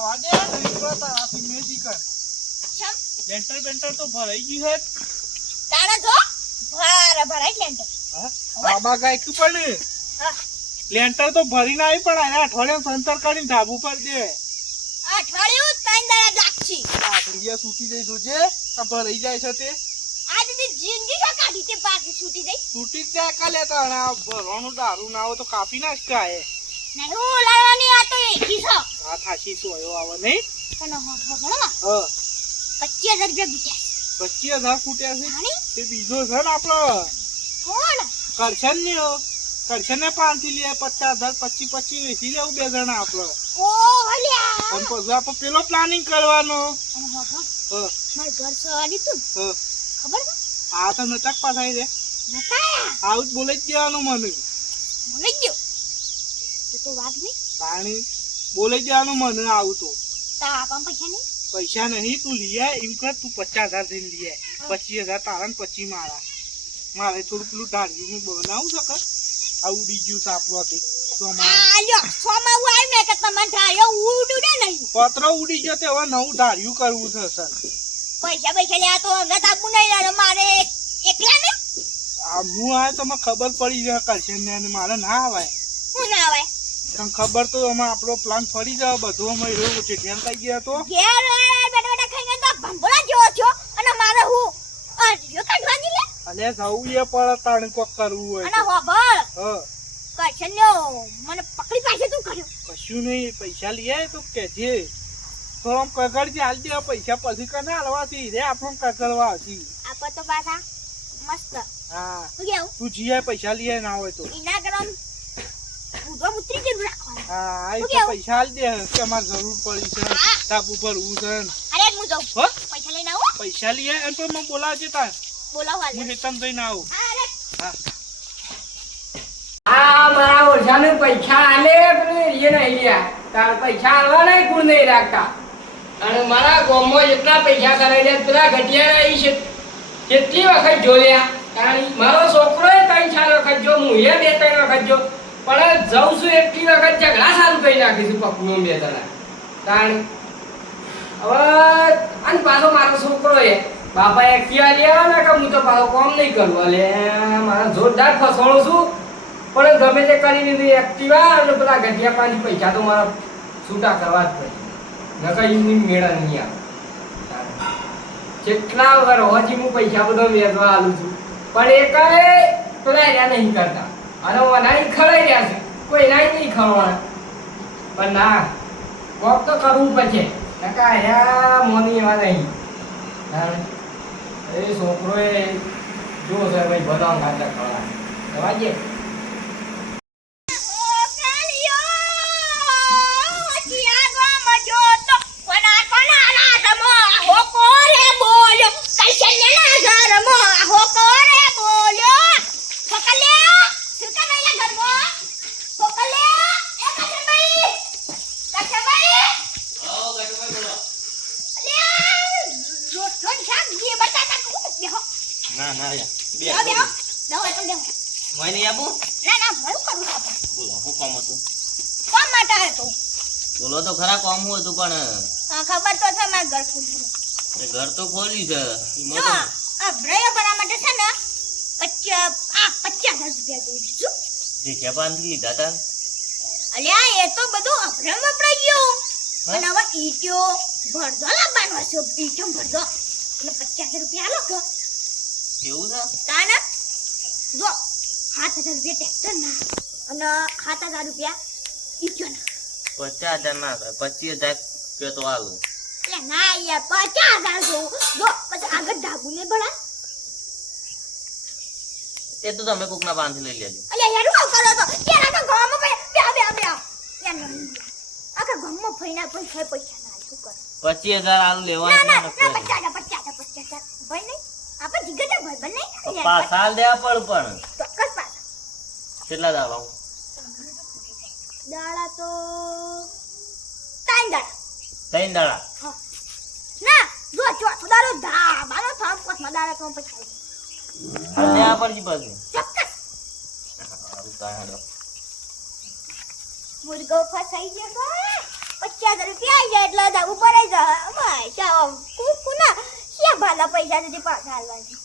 જવા દે નીકળો તારા સિગ્નેચર કર ચમ લેન્ટર તો ભરાઈ ગયું છે તારા જો ભરાઈ લેન્ટર હા બાબા ગાય તું પણ હા લેન્ટર તો ભરીને આવી પણ આને અઠવાડિયામાં સંતર કરીને ધાબુ પર દે અઠવાડિયું ત્રણ દાડા લાગશે આપણી સૂટી જઈ જોજે આ ભરાઈ જાય છે તે આજે તે જિંદગી કા કાઢી તે પાકી છૂટી જઈ તૂટી જ જાય કાલે તાણા ભરવાનું દારૂ ના હોય તો કાપી નાખ કાય ના હું લાવવાની આ તો એકી છો આ થાશી સોયો આવે નહીં પણ હો હા 25000 રૂપિયા બીટ્યા 25000 ફૂટ્યા છે હાની તે બીજો છે ને આપણો કોણ કરશન ને 5 થી લે 50000 25 વેચી લેવું બે જણા આપડે ઓ હલ્યા અને પછી આપણે પેલો પ્લાનિંગ કરવાનો અને હો હા માર ઘર સવારી તું હા ખબર છે આ તો નટક પાછાઈ રે નતાયા આવું જ બોલે જ દેવાનું મને મને ગયો તો વાત નહીં પાણી બોલે જ દેવાનું મને આવું તો તા આપણ પૈસા નહીં પૈસા નહીં તું લઈ આય એમ કર તું 50000 થઈને લઈ આય 25000 તારા ને 25 મારે થોડું પેલું ધાર્યું બનાવું શકે આ ઉડી ગયું સાપવાથી આલ્યો સોમાં હું આવી ને કે તમને ધાર્યો ઉડું ને નહીં પત્ર ઉડી ગયો તે હવે નવું ધાર્યું કરવું છે સર પૈસા લેવા તો અમને તાબુ નહીં લાગે મારે એકલા ને આ હું આ તો મને ખબર પડી જાય કરશન ને મારે ના આવાય હું ના આવે તને ખબર તો આમાં આપણો પ્લાન ફરી જાય બધું અમે એવું ચેટિયાન થઈ ગયા તો ઘેર બેટા ખાઈને તો ભંભળા જેવો છો અને મારે હું અરિયો કાઢવાની લે અને જવું એ પડે તાણે કોક કરવું હોય અને હોબળ હા કરશન લ્યો મને પકડી પાછે તું કર્યો કશું નહીં પૈસા લઈ આય તો કેજે થોડો કગડજે હાલ દે પૈસા પછી કને હાલવાથી રે આપણો કગડવા હતી આપો તો પાછા મસ્ત હા હું કેવું તું જીએ પૈસા લઈ આય ના હોય તો ઇના ગરમ ઉધો ઉતરી જેવું રાખવાનું હા આ તો પૈસા હાલ દે કે અમાર જરૂર પડી છે તાબુ પર ઉ છે અરે હું જાઉં હો પૈસા લઈને આવો પૈસા લઈ આય અને તો મને બોલાવજે તાર બોલાવો હાલ હું હેતમ જઈને આવું અરે હા આ મારા ઓછાને પૈસા આલે પણ એ નહીં લ્યા તાર પૈસા આલવા નહીં ગુણ નહીં રાખતા અને મારા ગામમાં જેટલા પૈસા કરાવી પેલા ઘટિયા આવી છે કેટલી વખત જોયા કારણ મારો છોકરો 3-4 વખત જો હું એ 2-3 વખત જો પણ જઉં છું એટલી વખત ઝઘડા ચાલુ કરી નાખીશું પપ્પુનો 2 જણા કારણ હવે અને પાછો મારો છોકરો એ બાપા એક્ટિવા લેવા ને કે હું તો પાછો કામ નહીં કરું એટલે મારા જોરદાર ફસવાળો છું પણ ગમે તે કરી દીધી એક્ટિવા અને પેલા ઘટિયા પાણી પૈસા તો મારા છૂટા કરવા જ પડે નકર એમની મેળા નહીં આવે જેટલા વગર હોજી હું પૈસા બધો વેચવા આલું છું પણ એ કઈ પેલા રહ્યા નહીં કરતા અને વનાઈ ખડાઈ રહ્યા છે કોઈ નાઈ નહીં ખવવાના પણ ના કોક તો કરવું પડશે નકા રહ્યા મોની એવા નહીં એ છોકરોએ જો છે ભાઈ બધા ગાતા ખવડા જવા દે ના ના યાર બે મોય નહીં આપું બોલો હું કામ હતું બોલો તો ખરા કામ હતું પણ ખબર તો છે મારા ઘર ખુલ્લું ઘર તો ખોલ્યું છે જો આ બ્રાયો ભરા માટે છે ને 25000 રૂપિયા જોઈશું જે ખેપાન લીધા તા અલ્યા એ તો બધું અભરમ વપરાઈ ગયું અને હવે ઈટો ભરદો લાવવાનો છે ઈટો ભરદો એટલે 25000 રૂપિયા આલો કે એવું છે તાના જો 7000 રૂપિયા ટ્રેક્ટર ના અને 7000 રૂપિયા ઈટો ના 50000 ના 25000 કે તો આલું એટલે ના યાર 50000 જો પછી આગળ ધાબુ ને બળા એ તો તમે કોકના બાંધી લઈ લેજો અલ્યા યાર શું કરો તો યાર આ તો ગામમાં બે યાર નહીં આખા ગામમાં ફઈના પૈસા ના શું કરો 25000 આલુ ના લેવાનું ના 50 ભાઈ નહીં આપણે જીગર ભાઈ બન નહીં સાલ દેવા પડ પણ ચોક્કસ પાછા કેટલા દાવા દાડા તો 3 દાડા 3 દાડા હા ના જો ચોથો દાડો ધાબાનો થાપ પાંચમા દાડા તો પૈસા હાલ દેવા પડજી પાછું ચોક્કસ સારું કાઢો મુર્ગો ફસાઈ ગયો 50,000 રૂપિયા આવી જાય એટલે જાવું પડે છે ભાઈ ચાવ કુના શિયા ભાલા પૈસા નથી પાછા હાલવાની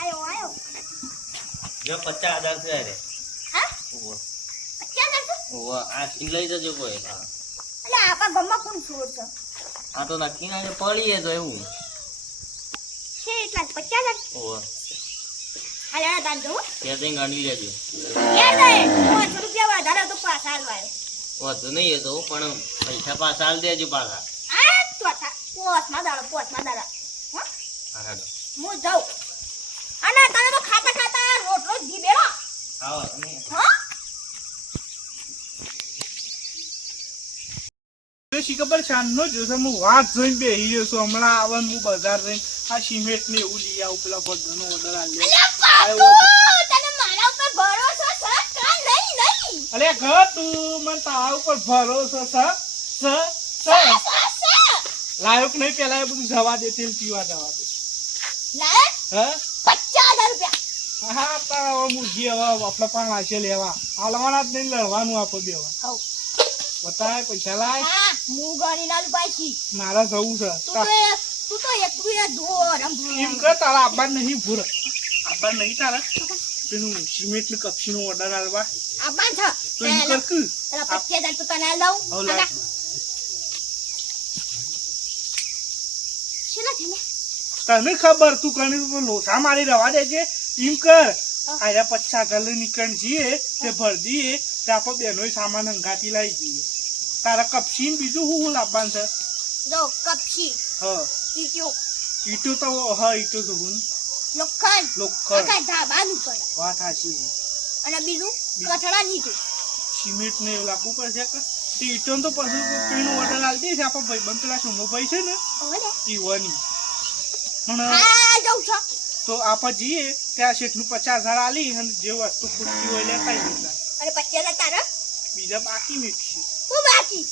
આયો જો 50,000 છે રે હા ઓહો 50,000 ઓહો આ સીન લઈ જજો કોઈ હા એટલે આપા ગમમાં કોણ છોડ છે આ તો નક્કી ના છે પડીએ તો એવું છે એટલા 50,000 ઓહો હાલા દાન દો ત્યાં જઈને ગણી લેજો યાર દે 500 રૂપિયા વધારે તો પાછા હાલવાય વધુ નહીં એ તો પણ પૈસા પાછા હાલ દેજો પાછા આ ચોથા પોસમાં દાડો હો હા હાડો હું જાઉં અને તને તો ખાતા ખાતા રોટલો જ દી બેડો આવો તમે હો ખબર શાનનો જોશે હું વાત જોઈને બેહી ગયો છું હમણાં આવવાનું હું બજાર જઈને આ સિમેન્ટ ને એવું લઈ આવું પેલા ભરવાનો ઓર્ડર આલ્યો અલ્યા બાપુ તને મારા ઉપર ભરોસો છે કા નહીં અલે ઘર તું મને તારા ઉપર ભરોસો છે લાયક નહીં પેલા એ બધું જવા દે તેલ પીવા જવા દે લાય હા 50,000 રૂપિયા હા તારા મુરગી હવે આપણે પણ વાંચે લેવા હાલવાના જ નહીં લડવાનું આપો બેવા હઉ બતાય પૈસા લાય હા હું ગણી ના પાછી મારા જવું છે તું તો એકલું એ દોર એમ કર તારા આબાર નહીં ભૂર આબાર નહીં તારા પેલું સિમેન્ટ ની કપસી નો ઓર્ડર આલવા આબાન છે તો એમ કર કે પેલા 50,000 તો તને લઉં હવ લાય શેના છે ને તને ખબર તું કણી લોસા મારી રવા દેજે એમ કર આયા 50,000 લઈ નીકળ જઈએ તે ભર દઈએ તે આપણે બેનો સામાન હંગાતી લાવી દઈએ તારા કપસી બીજું હું લાવવાનું છે જો કપસી હા ઈટ્યો ઈટો તો હા ઈટો તો હું લોખંડ લોખંડ આખા ધાબાનું પડે વાત હાચી છે અને બીજું કઠડા નીચે સિમેન્ટ ને એવું લાગવું પડશે કે તે ઈટો તો પછી પેલું ઓર્ડર આલી દઈશ આપણે ભાઈબંધ પેલા સોમો ભાઈ છે ને ઓલે ઈવાની પણ હા જાઉં છો તો આપણે જઈએ ત્યાં શેઠનું 50,000 આલી અને જે વસ્તુ ખૂટતી હોય લેતા જઈશું અને 50,000 તારા બીજા બાકી મેકશી હું બાકી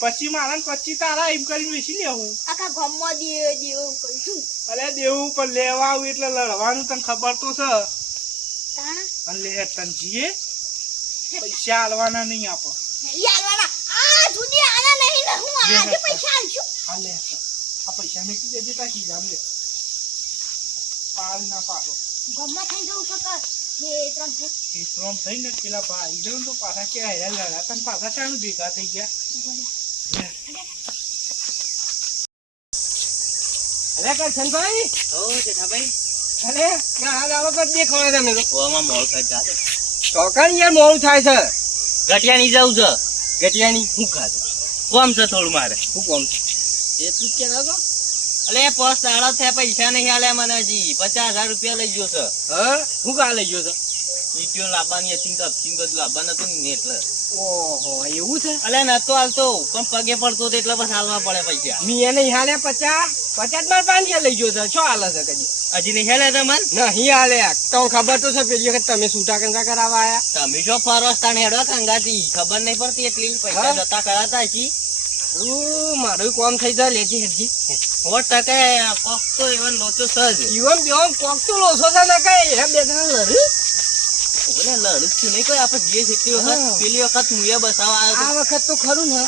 પછી મારા ને 25 તારા એમ કરીને વેચી લેવું આખા ગામમાં દેવું કરીશું અરે દેવું પણ લેવા આવું એટલે લડવાનું તને ખબર તો છે તાણા અને લે તને જઈએ પૈસા આલવાના નહીં આપો યારવાના આ સુધી આના નહીં ને હું આજે પૈસા આલશું હા લે આ પૈસા મેકી દેજે તાકી જામ લે પાર ના પાડો ગામમાં થઈ જવું છો કર એ ત્રણ થઈ એ ત્રણ થઈને પેલા ભાઈ જણ તો પાછા કે હેરા લડા તને પાછા ચાનું ભેગા થઈ ગયા અરે કરશનભાઈ ઓ જેઠાભાઈ અરે ક્યાં આવો કર દેખો તમે તો ઓમાં મોલ ખાઈ જાતે ચોકણ યાર મોડું થાય છે ગટિયા ની જાઉં છે ગટિયાની હું ખાધું કોમ છે થોડું મારે હું કોમ છે એટલું જ કેતો તો અલે પોસ્ટ દાડો થયા પૈસા નહીં આલ્યા મને હજી 50,000 રૂપિયા લઈ ગયો છે હા હું કા લઈ ગયો છે ઈટીઓ લાવવાની હતી કપચીન બધું લાવવાનું હતું ને એટલે ઓહો એવું છે અલે નતો હાલતો પણ પગે પડતો તો એટલે બસ હાલવા પડે પૈસા મી એને હાલે 50 માં 5 લઈ ગયો છે શું હાલે છે કદી હજી નહીં હાલે તમને નહીં હાલે તો ખબર તો છે પેલી વખત તમે છૂટા કંકા કરાવવા આયા તમે શું ફરસ્તા હેડો કંગાતી ખબર નહીં પડતી એટલી પૈસા હા? જતા કરાતા છી મારું કોમ થઈ જાય લેજી હેજી 100% કોક તો એવન લોચો સજ ઈવન બેવન કોક તો લોસો છે ને કઈ હે બે જણા લડી ઓલે લડું છું નહીં કોઈ આપણે જે જેટલી હા. વખત પેલી વખત મુયા બસાવા આવ્યો આ વખત તો ખરું ને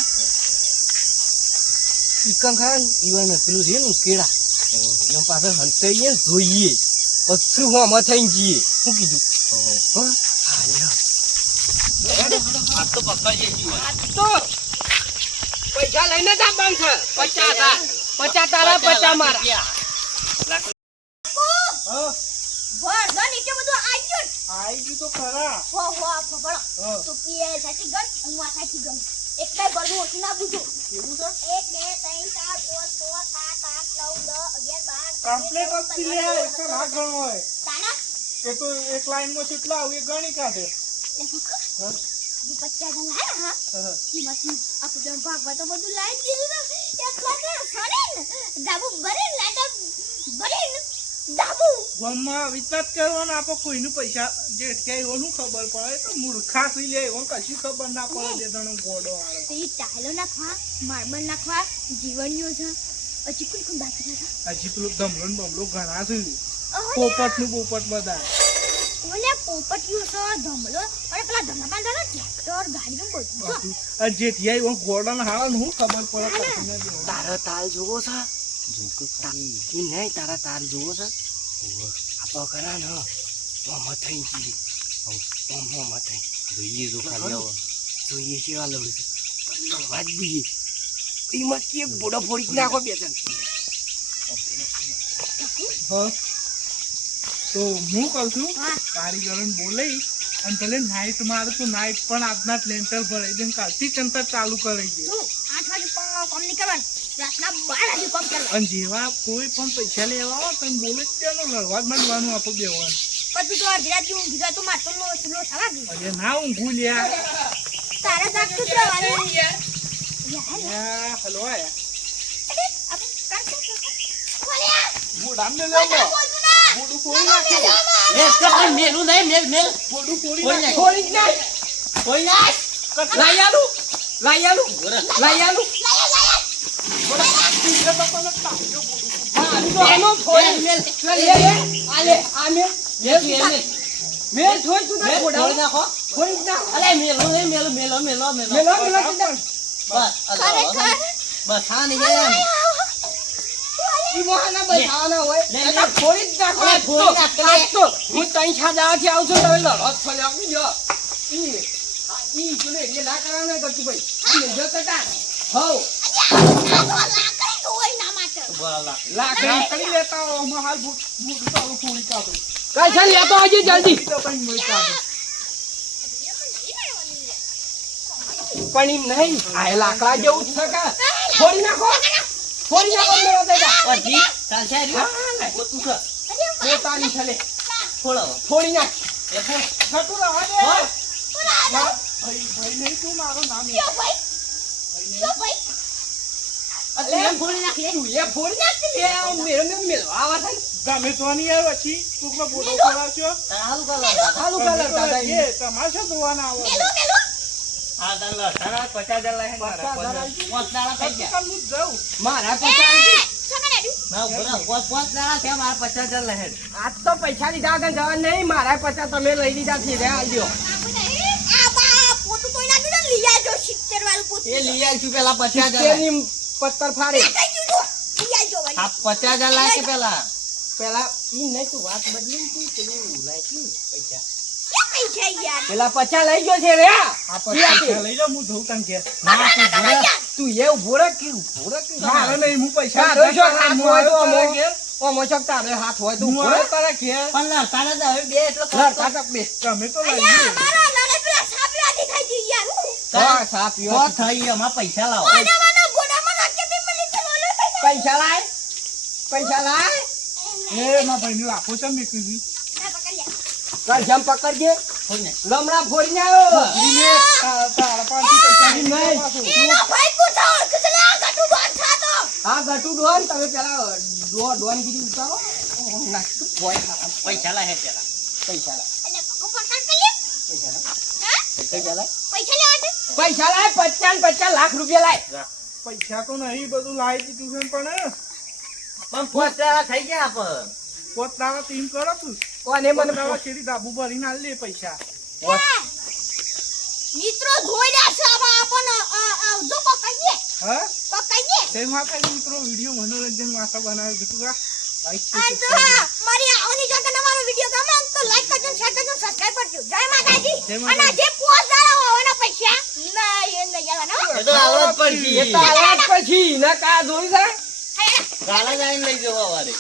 ઈકન ખાન ઈવન પેલું છે ને કેળા એમ પાસે હંતાઈએ જોઈએ પછી હું આમાં થઈને જઈએ શું કીધું હા આ તો પકડીએ છીએ તો પૈસા લઈને જ આવવાનું છે 50 તારા 50 મારા હા ભર દો નીચે બધું આવી ગયું આઈ ગયું તો ખરા હો ફફળો હા તો પીએ સાચી ગણ હું આ સાચી ગણ એક બે બળવું ઓછી ના પૂછું એવું છે 1 2 3 4 5 6 7 8 9 10 11 12 કમ્પ્લેટ આપી લે એક તો ના ગણો હોય તારા એ તો એક લાઈન માં કેટલા આવે એ ગણી કાઢે એ ફક હા હું 50 જણ લાયા હા હા. ઈમાંથી આપણે ભાગવા તો બધું લાઈન દીધું ને એક ખાતે સરે ને ડાબુ ભરે લાડા ભરે ડાબુ ગામમાં વિચાર કરવાનો આપો કોઈનું પૈસા જે અટક્યા એવાનું ખબર પડે તો મૂર્ખા સુઈ લે એવું કશું ખબર ના પડે બે જણો ગોડો આવે તો એ ટાયલો નાખવા માર્બલ નાખવા જીવણીઓ છે હજી કોઈ બાકી હતા હજી પેલું ધમલો ને બમલો ઘણા છે ઓહો પોપટ નું પોપટ બધા ઓલે પોપટીયો છે ધમલો અને પેલા ધમલા દાદા ટ્રેક્ટર ગાડી ને બધું છે. આ જેઠી આઈ ઓમ ગોડાના હાળા હું ખબર પડે કશું નથી. તારા તાલ જોવો છે ઈ નહીં તારા તાલ જોવો છે આ પકડા ને મોમાં થઈ ગઈ મોમાં થઈ જોઈએ જો ખાલી આવો જોઈએ કેવા લડું છે લડવા જ દઈએ એમાં કે બોડો ફોડી જ નાખો બે જણ હા તો હું કહું છું હા. કારીગરોને બોલાઈ અને ભલે નાઈટ મારે તો નાઈટ પણ આજના જ લેન્ટર ભરાઈ દે ને કાલથી ચંતર ચાલુ કરી દે. શું 8 વાગે પણ કામ નહીં કરવાનું રાતના 12 વાગે કામ કરવાનું. અને જેવા કોઈ પણ પૈસા લેવા આવે તો બોલે જ ત્યાંનો લડવા જ માંડવાનું આપણું બેવાનું. પછી તો અડધી રાત ઊંઘી જાય તો મારતો લો થવા ગયું. અરે ના ઊંઘું લ્યા. તારે જાગતું જ રહેવાનું. યાર યા, હલો આયા. આપણે કાંઈ ખોલ્યા. બોડામને લેવો. બધા બોલતું ના. બોડું ફોડી નાખો. મેલું નહીં મેલ બોડું ફોડી ફોડી નાખો. ફોડી જ નાખ કોઈ ના લાઈ આલું લાઈ આલું લાઈ આલું મેલ થોડ તું ના ફોડા નાખો ફોડી જ નાખ અલે મેલું નહીં મેલો મેલો મેલો તું બસ ખરેખર. બસ હા નહીં એમ ઈ મોહાના બસાવાના હોય લે, લે. એટલે ફોડી જ નાખો અરે, ફોડી નાખ, લે. આજ તો હું તઈ છાડાથી આવું છું તમે લડો છોલે આપી જો ઈ ચલે એ ના કરાવને કરતી ભાઈ ઈ જો કટા હો લાકડી ધોઈ ના માટે. બરાબર લાકડી કરી લેતા હો, આમાં હાલ બોડું તારું ફોડી કાઢો. કઈ છે લેતો આવજે જલ્દી ઈ તો કઈ મોય કાઢો. પણ એમ નહીં આ લાકડા જેવું જ છે કા ફોડી નાખો મેરો દેતા પછી ચાલશે રહ્યો પોતું છે પોતાની છલે છોડો ફોડી નાખ એ ફોડ છતું રહેવા દે. ફોડ. ભાઈ ભાઈ નહીં તું મારું નામ જો ભાઈ જો ભાઈ તું એમ ફોડી નાખ લે તું એ ફોડી નાખ લે આ મેરો ને મેલવા આવા છે ગમે તો નહીં યાર પછી ટૂંકમાં બોડો ખોલાવશો. હાલું કલર હાલું કલર દાદા ઈ. એ તમારે શું ધોવાના આવે? મેલો મેલો હા તારા તારા 50,000 લઈ પાંચ દાડા થઈ ગયા કલ્લું જ જાઉં. મારા પૈસા સગા દાદુ ના બોલા પાંચ દાડા થયા મારા 50,000 લઈ આજ તો પૈસા લીધા આગળ જવા નહીં મારા પૈસા તમે લઈ લીધા છે રે આલ્યો આ બા પોતું કોઈ ના દીધું લઈ આવજો 70 વાળું પોતું એ લઈ આવશું પેલા 50,000 તેની પત્તર ફાડે કઈ દીધું લઈ આવજો ભાઈ આ 50,000 લાય કે પેલા પેલા ઈ નહીં તું વાત બદલી તું પેલું લાયકી પૈસા શું પૈસા યાર પેલા 50 લઈ ગયો છે રે આ પૈસા લઈ જાઓ, હું ધોઉં તાન ઘેર. ના તું ભૂરા તું એ ઉભો રે કે ઉભો રે કે મારે નહીં, હું પૈસા તારે જો હું હાથ હોય તો આવ્યો તારા અમો ઘેર. ઓમો ચક તારે હાથ હોય તો હું ઉભો રે આવ્યો તારા ઘેર. પણ લડતા નતા હવે બે એટલો લડતા તક બે તમે તો લઈ અલ્યા ગયો. મારા નાના પેલા સાપલા દેખાઈ ગઈ યાર હા સાપ તો પીવો થઈ એમાં પૈસા લાવો ઓનામાં ગોડામાં નાખી દે પેલી તો લોલો પૈસા લાય પૈસા લાય એ મારા ભાઈને લાખો ચમ મેક્યું છે? ના પકડ્યા કર જમ પકડજે ફોડ ને. લમડા ફોડીને આવ્યો ઈને તારા પાસેથી પૈસા નહીં નહીં. પાછું. એનો ભાઈ પૂછો કે લે આ ગટુ બાંધ થાતો હા ગટુ ડોન તમે પેલા ડોન ગીરી ઉતારો નાખ બોય પૈસા લાય પેલા પૈસા લાય એટલે પકડ પકડ કરી પૈસા લાય હા પૈસા લાય પૈસા લેવા દે પૈસા લાય 50 લાખ રૂપિયા લાય પૈસા તો નહીં, બધું લાવી દીધું છે પણ પણ 5 દાડા થઈ ગયા પણ પોત દાડા ટીમ કરો તું. કોને પોત મને દાડા શેરી ડાબુ ભરીને આલી દે પૈસા. મિત્રો ધોઈ રહ્યા છે આમાં આપણ જો પકડીએ હા? પકડીએ જય માતાજી મિત્રો, વિડીયો મનોરંજન માટે બનાવ્યો છે. તું આ like છે, અને તો હા મારી આવની જો તને મારો વિડિયો ગમે તો લાઈક કરજો શેર કરજો સબસ્ક્રાઇબ કરજો જય માતાજી જય માતાજી. અને જે પોસ્ટ દાડા હોવાના પૈસા ના એ લઈ આવવાના એ તો આવો જ એ તો પડશે આવાજ પછી ના કા જોઈ જાય હે કાલે જઈને લઈ જવા વારે